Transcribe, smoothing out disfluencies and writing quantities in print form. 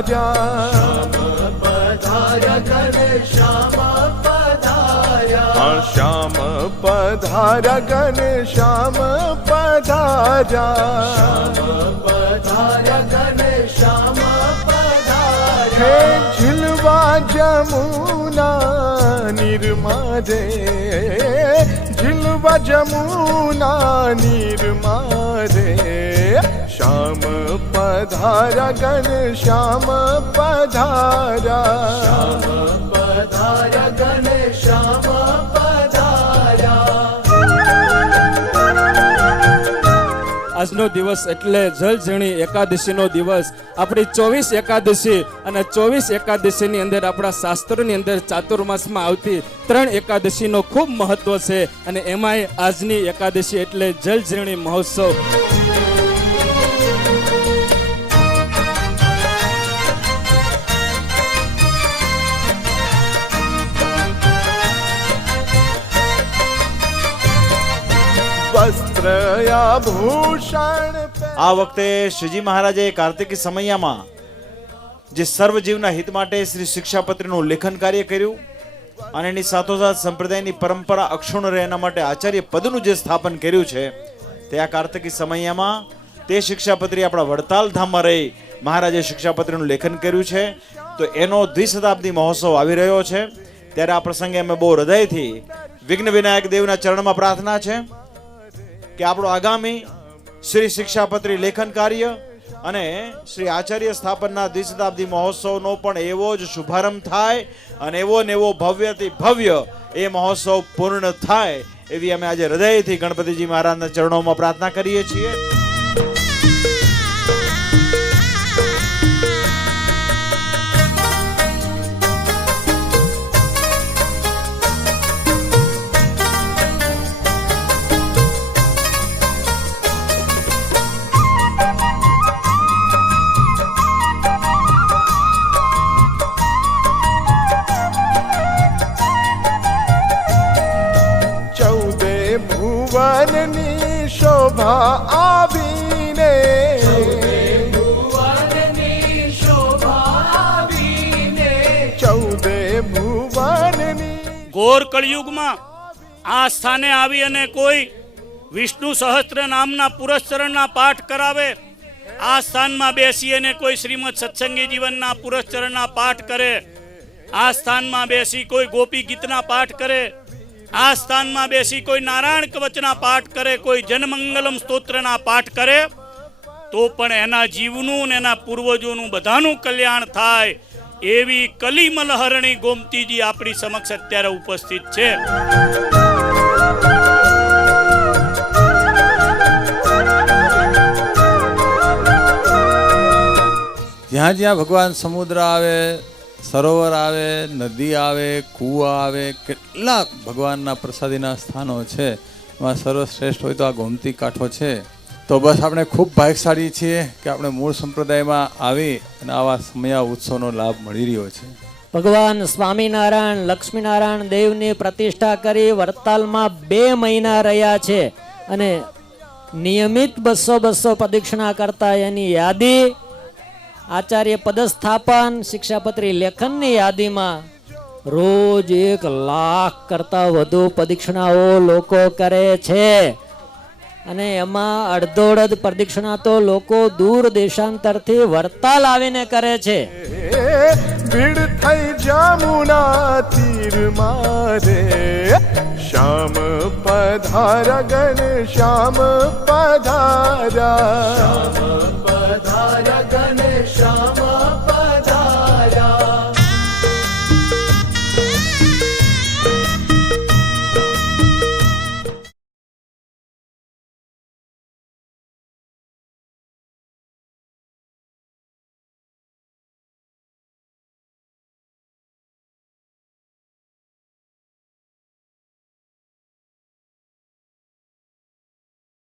પધાર્યા, શ્યામ પધાર્યા ઘનશ્યામ પધાર્યા, હે ઝીલવા જમુના નિર્મારે, ઝીલવા જમુના નિર્મારે, શ્યામ પધાર્યા ઘનશ્યામ પધાર્યા, આજનો દિવસ એટલે જલઝણી એકાદશીનો દિવસ. આપણી 24 એકાદશી અને 24 એકાદશીની અંદર આપણા શાસ્ત્રોની અંદર ચાતુર્માસમાં આવતી 3 એકાદશીનો ખૂબ મહત્વ છે અને એમાંય આજની એકાદશી એટલે જલઝણી મહોત્સવ. આ વખતે શ્રીજી મહારાજે કાર્તિકી સમયમાં જે સર્વજીવના હિત માટે શ્રી શિક્ષાપત્રીનું લેખન કાર્ય કર્યું અને એની સાથોસાથ સંપ્રદાયની પરંપરા અક્ષુણ રહે એના માટે આચાર્ય પદનું જે સ્થાપન કર્યું છે તે આ કાર્તિકી સમયમાં તે શિક્ષાપત્રી આપણા વડતાલ ધામમાં રહી મહારાજે શિક્ષાપત્રીનું લેખન કર્યું છે. તો એનો દ્વિશતાબ્દી મહોત્સવ આવી રહ્યો છે. ત્યારે આ પ્રસંગે અમે બહુ હૃદયથી વિઘ્ન વિનાયક દેવના ચરણમાં પ્રાર્થના છે કે આપણો આગામી શ્રી શિક્ષાપત્રી લેખન કાર્ય અને શ્રી આચાર્ય સ્થાપનના દ્વિશતાબ્દી મહોત્સવનો પણ એવો જ શુભારંભ થાય અને એવો ને એવો ભવ્યથી ભવ્ય એ મહોત્સવ પૂર્ણ થાય એવી અમે આજે હૃદયથી ગણપતિજી મહારાજના ચરણોમાં પ્રાર્થના કરીએ છીએ. ભુવનની શોભા આવીને, ચૌદે ભુવનની ઘોર કળિયુગમાં આ સ્થાને આવી અને કોઈ વિષ્ણુ સહસ્ત્ર નામના પુરસ્ચરણના પાઠ કરાવે, આ સ્થાનમાં બેસી અને કોઈ શ્રીમદ સત્સંગી જીવનના પુરસ્ચરણના પાઠ કરે, આ સ્થાનમાં બેસી કોઈ ગોપી ગીતના પાઠ કરે, આ સ્થાનમાં બેસી કોઈ નારાયણ કવચના પાઠ કરે, કોઈ જનમંગલમ સ્તોત્રના પાઠ કરે તો પણ એના જીવનું ને એના પૂર્વજોનું બધાનું કલ્યાણ થાય એવી કલિમલહરણી ગોમતીજી આપણી સમક્ષ અત્યારે ઉપસ્થિત છે. જ્યાં જ્યાં ભગવાન સમુદ્ર આવે, સરોવર આવે, નદી આવે, કૂવા આવે, કેટલાક ભગવાનના પ્રસાદીના સ્થાનો છે. એમાં સર્વશ્રેષ્ઠ હોય તો આ ગોમતી કાંઠો છે. તો બસ આપણે ખૂબ ભાગ્યશાળી છીએ કે આપણે મૂળ સંપ્રદાયમાં આવી અને આવા સમયા ઉત્સવનો લાભ મળી રહ્યો છે. ભગવાન સ્વામિનારાયણ લક્ષ્મીનારાયણ દેવની પ્રતિષ્ઠા કરી વડતાલમાં 2 મહિના રહ્યા છે અને નિયમિત 200 પ્રદક્ષિણા કરતા એની યાદી આચાર્ય પદસ્થાપન શિક્ષાપત્રી લેખનની યાદીમાં રોજ 1 લાખ કરતા વધુ પ્રદક્ષિણાઓ લોકો કરે છે અને એમાં અડધોઅડધ પ્રદક્ષિણા તો લોકો દૂર દેશાંતરથી વડતાલ આવીને કરે છે. ભીડ થઈ જમુના તીર મારે, શ્યામ પધાર્યા ઘનશ્યામ પધાર્યા, શ્યામ પધાર્યા ઘનશ્યામ